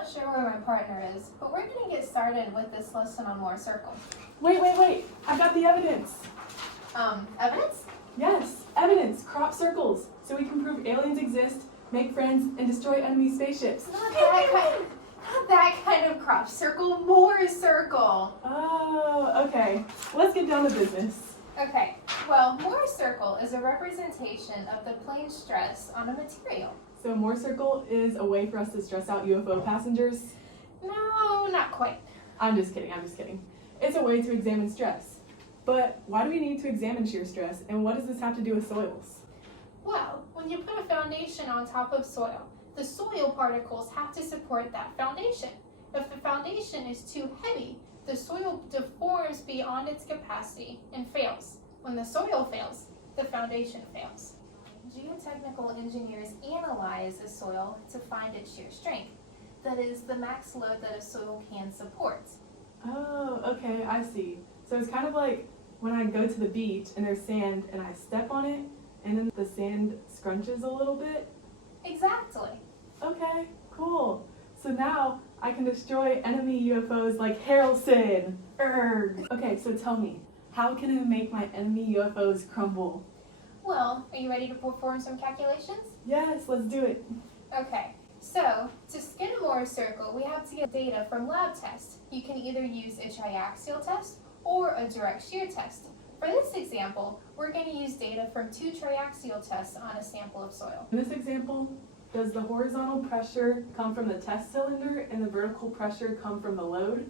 not sure where my partner is, but we're going to get started with this lesson on Mohr circle. Wait. I've got the evidence. Evidence? Yes, evidence. Crop circles. So we can prove aliens exist, make friends, and destroy enemy spaceships. Not that kind of crop circle, Mohr circle. Oh, okay. Let's get down to business. Okay, well, Mohr circle is a representation of the plane stress on a material. So Mohr circle is a way for us to stress out UFO passengers? No, not quite. I'm just kidding. It's a way to examine stress. But why do we need to examine shear stress, and what does this have to do with soils? Well, when you put a foundation on top of soil, the soil particles have to support that foundation. If the foundation is too heavy, the soil deforms beyond its capacity and fails. When the soil fails, the foundation fails. Geotechnical engineers analyze the soil to find its shear strength. That is, the max load that a soil can support. Oh, okay, I see. So it's kind of like when I go to the beach and there's sand and I step on it and then the sand scrunches a little bit? Exactly. Okay, cool. So now I can destroy enemy UFOs like Harrelson. Erg. Okay, so tell me, how can I make my enemy UFOs crumble? Well, are you ready to perform some calculations? Yes, let's do it. Okay, so to skin a Mohr circle, we have to get data from lab tests. You can either use a triaxial test or a direct shear test. For this example, we're going to use data from 2 triaxial tests on a sample of soil. In this example, does the horizontal pressure come from the test cylinder and the vertical pressure come from the load?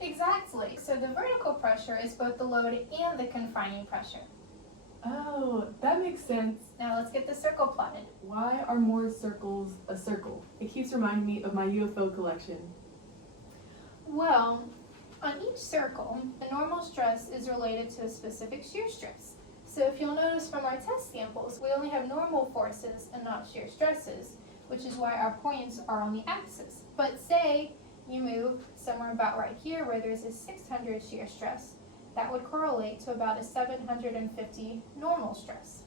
Exactly. So the vertical pressure is both the load and the confining pressure. Oh, that makes sense. Now let's get the circle plotted. Why are Mohr circles a circle? It keeps reminding me of my UFO collection. Well, on each circle, the normal stress is related to a specific shear stress. So if you'll notice from our test samples, we only have normal forces and not shear stresses, which is why our points are on the axis. But say you move somewhere about right here where there's a 600 shear stress, that would correlate to about a 750 normal stress.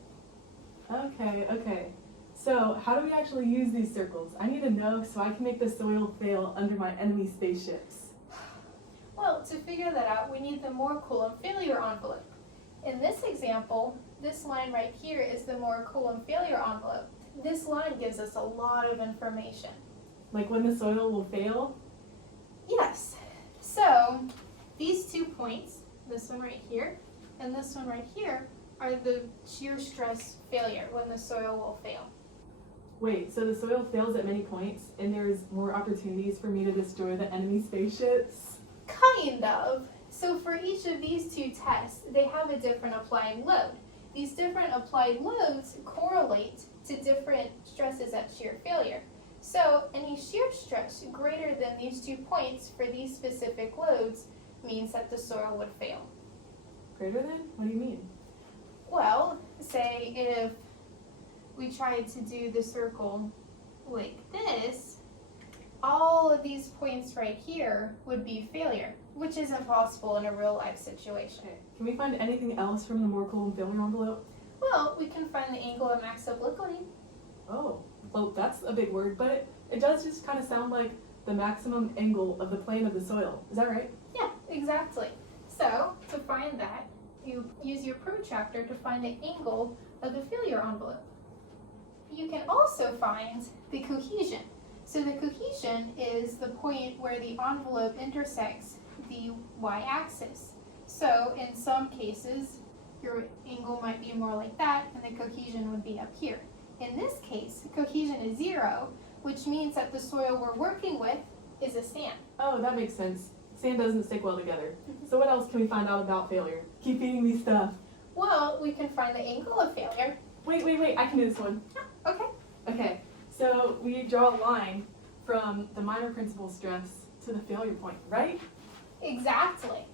Okay. So how do we actually use these circles? I need to know so I can make the soil fail under my enemy spaceships. Well, to figure that out, we need the Mohr Coulomb failure envelope. In this example, this line right here is the Mohr Coulomb failure envelope. This line gives us a lot of information. Like when the soil will fail? Yes. So these 2 points, this one right here and this one right here, are the shear stress failure, when the soil will fail. Wait, so the soil fails at many points and there's more opportunities for me to destroy the enemy spaceships? Kind of. So for each of these 2 tests, they have a different applied load. These different applied loads correlate to different stresses at shear failure. So any shear stress greater than these 2 points for these specific loads means that the soil would fail. Greater than? What do you mean? Well, say if we tried to do the circle like this, all of these points right here would be failure, which isn't possible in a real life situation. Okay. Can we find anything else from the Mohr Coulomb failure envelope? Well, we can find the angle of max obliquity. Oh, well, that's a big word, but it does just kind of sound like the maximum angle of the plane of the soil. Is that right? Yeah, exactly. So, to find that, you use your protractor to find the angle of the failure envelope. You can also find the cohesion. So the cohesion is the point where the envelope intersects the y-axis. So in some cases, your angle might be more like that, and the cohesion would be up here. In this case, cohesion is 0, which means that the soil we're working with is a sand. Oh, that makes sense. Sand doesn't stick well together. So what else can we find out about failure? Keep feeding me stuff. Well, we can find the angle of failure. Wait, I can do this one. Okay. Okay, so we draw a line from the minor principal stress to the failure point, right? Exactly.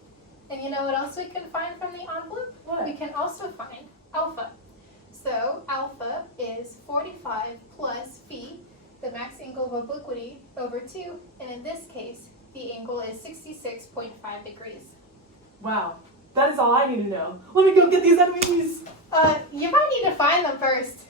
And you know what else we can find from the envelope? What? We can also find alpha. So alpha is 45 plus phi, the max angle of obliquity, over 2, and in this case, the angle is 66.5 degrees. Wow, that is all I need to know. Let me go get these enemies! You might need to find them first.